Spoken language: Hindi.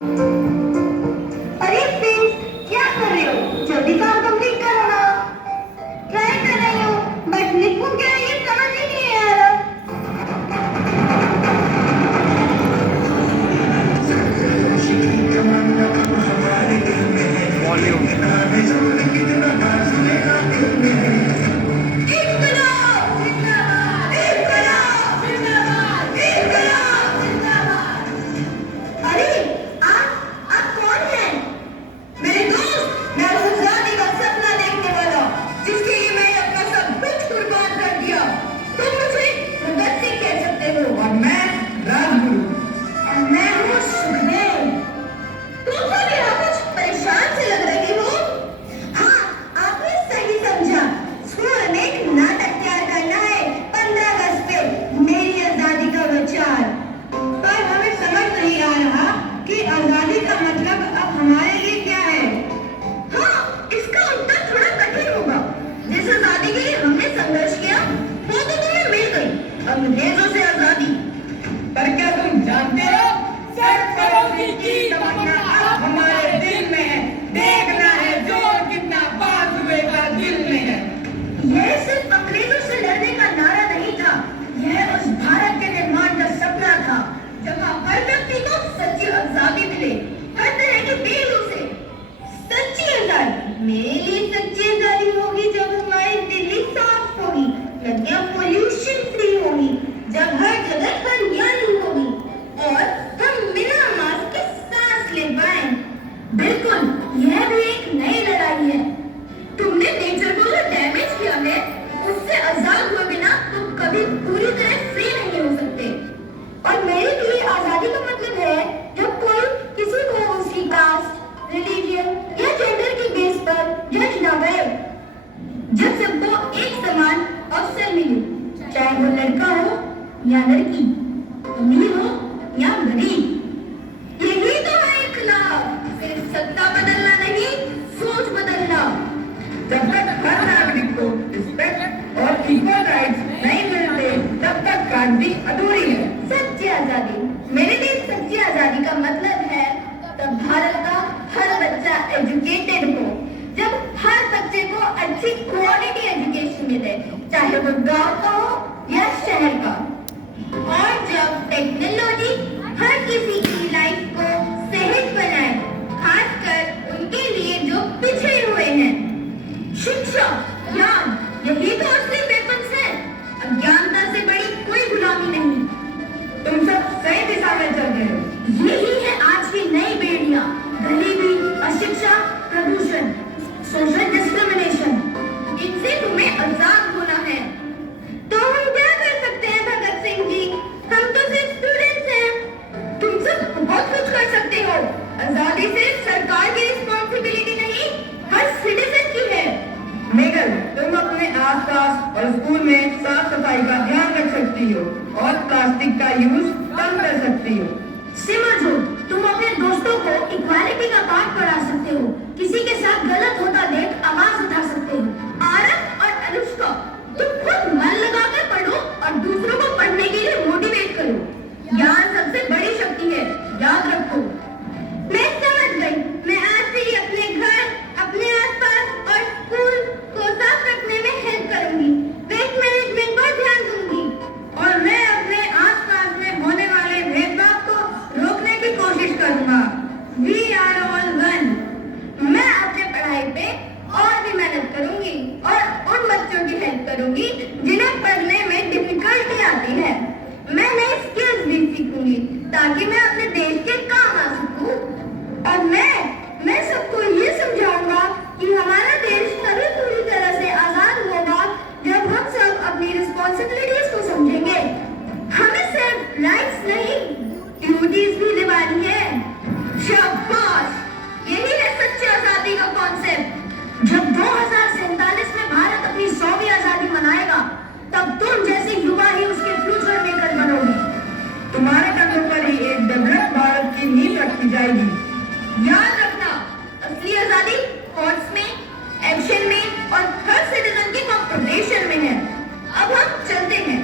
अरे प्लीज, क्या कर रहे हो? जल्दी काम कंप्लीट करो ना। ट्राई कर रही हूँ, बट लिखूं क्या ये समझ ही नहीं आ रहा। अंग्रेजों से आजादी। पर क्या तुम जानते हो, सच करोगी की तमन्ना अब हमारे दिल में है। देखना है जोर कितना बाजुए का दिल में है। यह सिर्फ अंग्रेजों से लड़ने का नारा नहीं था, यह उस भारत के निर्माण का सपना था जहाँ हर व्यक्ति को सच्ची आजादी मिले, हर तरह के भेदों से। सच्ची आजादी मेरे लिए सच्ची आजादी होगी जब हमारी दिल्ली साफ होगी, नदियां पोल्यूशन फ्री होगी, जब हर जगह हरियाली होगी और हम बिना मास्क के सांस ले पाए। बिल्कुल, यह भी एक नई लड़ाई है। तुमने नेचर को जो डैमेज किया है, उससे आजाद हुए बिना तुम कभी पूरी तरह फ्री नहीं हो सकते। और मेरे लिए आजादी का मतलब है जब कोई किसी को उसकी कास्ट, रिलीजन या जेंडर की बेस पर जज ना करे, जब सबको एक समान अवसर मिले, चाहे वो लड़का हो या लड़की, अमीर हो या गरीब। यही तो है इख्तिलाफ, सिर्फ सत्ता बदलना नहीं, सोच बदलना। जब तक हर नागरिक को रिस्पेक्ट और इक्वल राइट्स नहीं मिलते, तब तक क्रांति अधूरी है। सच्ची आजादी, मेरे लिए सच्ची आजादी का मतलब है तब भारत का हर बच्चा एजुकेटेड हो, जब हर बच्चे को अच्छी क्वालिटी एजुकेशन मिले, चाहे वो गांव का हो या शहर का। और जब टेक्नोलॉजी हर किसी की लाइफ को सहज बनाए, खासकर उनके लिए जो पिछड़े हुए हैं। शिक्षा, ज्ञान, यही तो असली वेपन्स है। अज्ञानता से बड़ी कोई गुलामी नहीं। तुम सब सही दिशा में चल रहे हो। यही है आज की नई बेड़ियां, गरीबी, अशिक्षा, प्रदूषण, सोशल डिस्क्रिमिनेशन। इनसे तुम्हें आजाद होना है। तो हम क्या कर सकते हैं भगत सिंह जी? हम तो सिर्फ स्टूडेंट्स हैं। तुम सब बहुत कुछ कर सकते हो। आजादी सिर्फ सरकार की रिस्पॉन्सिबिलिटी नहीं, हर सिटीजन की है। मेघल, तुम अपने आसपास और स्कूल में साफ सफाई का ध्यान रख सकती हो और प्लास्टिक का यूज कम कर सकती हो। सिमरजो, तुम अपने दोस्तों को इक्वालिटी का पाठ पढ़ा सकते हो, किसी के साथ गलत होता देख आवाज उठा सकते हो। आरव और अनुष्का, तुम खुद मन लगाकर पढ़ो और दूसरों को पढ़ने के लिए मोटिवेट करो। ज्ञान सबसे बड़ी शक्ति है, याद रखो। मैं समझ गई। मैं आज से ही अपने घर, अपने आसपास और स्कूल को साफ रखने में हेल्प करूंगी, वेस्ट मैनेजमेंट पर ध्यान दूंगी, और मैं अपने आसपास में होने वाले भेदभाव को रोकने की कोशिश करूंगा। We are all one। मैं अपने पढ़ाई पे और भी मेहनत करूंगी और उन बच्चों की हेल्प करूंगी जिन्हें पढ़ने में डिफिकल्टी आती है। मैं नई स्किल्स भी सीखूंगी ताकि मैं अपने देश के काम आ सकूं। और मैं सबको ये समझाऊंगा कि हमारा देश तभी पूरी तरह से आजाद होगा जब हम सब अपनी रिस्पॉन्सिबिलिटीज को समझेंगे। हमें सिर्फ राइट्स नहीं, ड्यूटीज भी निभानी है। शाबाश, यही है सच्ची आजादी का कॉन्सेप्ट। जब 2047 में भारत अपनी 100वीं आजादी मनाएगा, तब तुम जैसे युवा ही उसके फ्यूचर मेकर बनोगे। तुम्हारे कंधों पर ही एक डेवलप भारत की नींव रखी जाएगी। याद रखना, असली आजादी थॉट्स में, एक्शन में और हर सिटीजन की कॉपरेशन में है। अब हम चलते हैं।